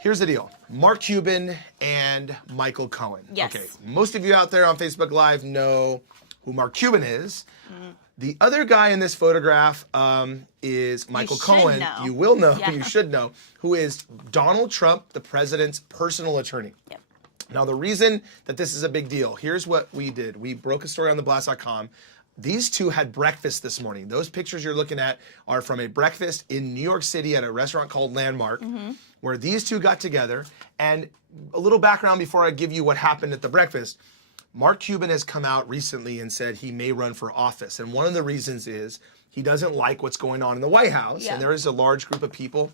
Here's the deal. Mark Cuban and Michael Cohen. Yes. Okay, most of you out there on Facebook Live know who Mark Cuban is. The other guy in this photograph is Michael Cohen. Know. You will know, you should know, who is Donald Trump, the president's personal attorney. Yep. Now, the reason that this is a big deal, here's what we did. We broke a story on theblast.com. These two had breakfast this morning. Those pictures you're looking at are from a breakfast in New York City at a restaurant called Landmark, where these two got together. And a little background before I give you what happened at the breakfast. Mark Cuban has come out recently and said he may run for office. And one of the reasons is he doesn't like what's going on in the White House. Yeah. And there is a large group of people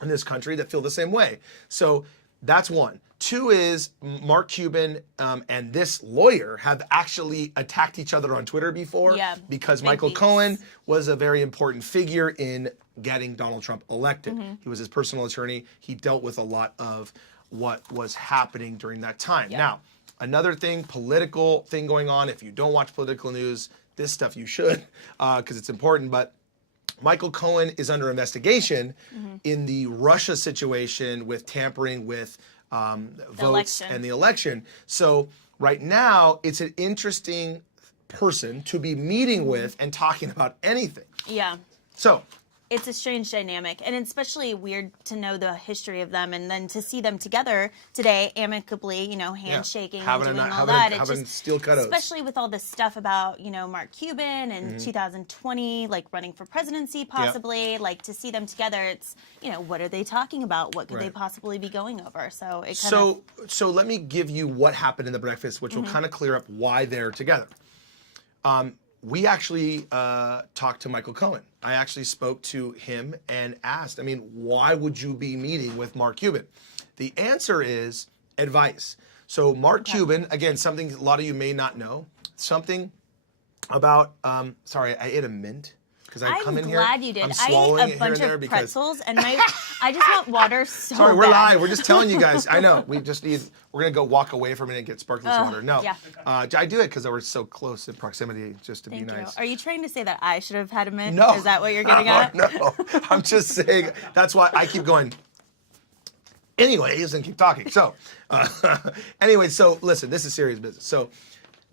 in this country that feel the same way. So that's one. Two is Mark Cuban and this lawyer have actually attacked each other on Twitter before because Michael Cohen was a very important figure in getting Donald Trump elected. He was his personal attorney. He dealt with a lot of what was happening during that time. Now, another thing, political thing going on. If you don't watch political news, this stuff you should because it's important. But Michael Cohen is under investigation in the Russia situation with tampering with votes and the election. So right now, it's an interesting person to be meeting with and talking about anything. Yeah. So it's a strange dynamic, and it's especially weird to know the history of them, and then to see them together today, amicably, you know, handshaking and doing all that. It's just steel cutouts. Especially with all this stuff about, you know, Mark Cuban and 2020, like running for presidency possibly, like to see them together. It's, you know, what are they talking about? What could they possibly be going over? So it kind of. So let me give you what happened in the breakfast, which will kind of clear up why they're together. We actually talked to Michael Cohen. I actually spoke to him and asked, I mean, why would you be meeting with Mark Cuban? The answer is advice. So Mark Cuban, again, something a lot of you may not know, something about, sorry, I ate a mint. I'm glad you did. I ate a bunch of pretzels, and I just want water so Sorry, we're bad. live. We're just telling you guys. I know. We're going to go walk away from it and get sparkling water. No. Yeah. I do it because we're so close in proximity just to be nice. Are you trying to say that I should have had a mint? No. Is that what you're getting at? No. I'm just saying, that's why I keep going, anyways, and keep talking. So, anyway, so listen, this is serious business. So,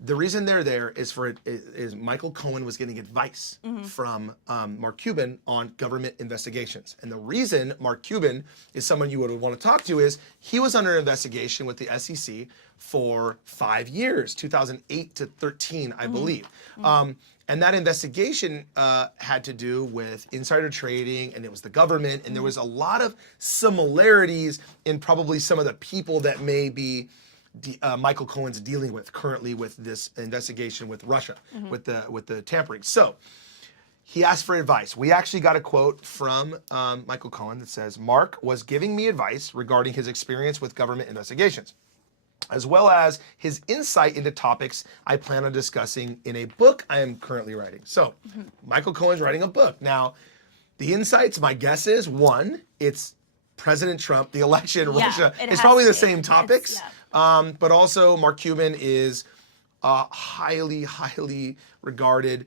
the reason they're there is Michael Cohen was getting advice from Mark Cuban on government investigations. And the reason Mark Cuban is someone you would want to talk to is he was under investigation with the SEC for 5 years, 2008 to 13, I believe. And that investigation had to do with insider trading, and it was the government, and there was a lot of similarities in probably some of the people that may be Michael Cohen's dealing with currently with this investigation with Russia, with the tampering. So he asked for advice. We actually got a quote from Michael Cohen that says, Mark was giving me advice regarding his experience with government investigations, as well as his insight into topics I plan on discussing in a book I am currently writing. So Michael Cohen's writing a book. Now, the insights, my guess is, one, it's President Trump, the election, Russia. It's probably the same topics. But also, Mark Cuban is a highly, highly regarded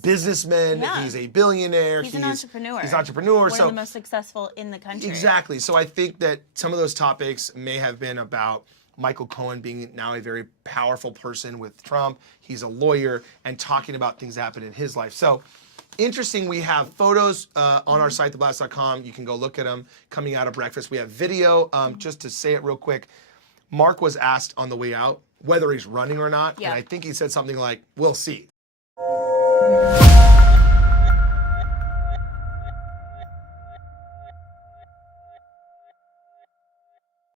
businessman. He's a billionaire. He's an entrepreneur. He's an entrepreneur. One of the most successful in the country. Exactly. So I think that some of those topics may have been about Michael Cohen being now a very powerful person with Trump. He's a lawyer and talking about things that happened in his life. So interesting, we have photos on our site, theblast.com. You can go look at them coming out of breakfast. We have video. Just to say it real quick, Mark was asked on the way out whether he's running or not. And I think he said something like, we'll see.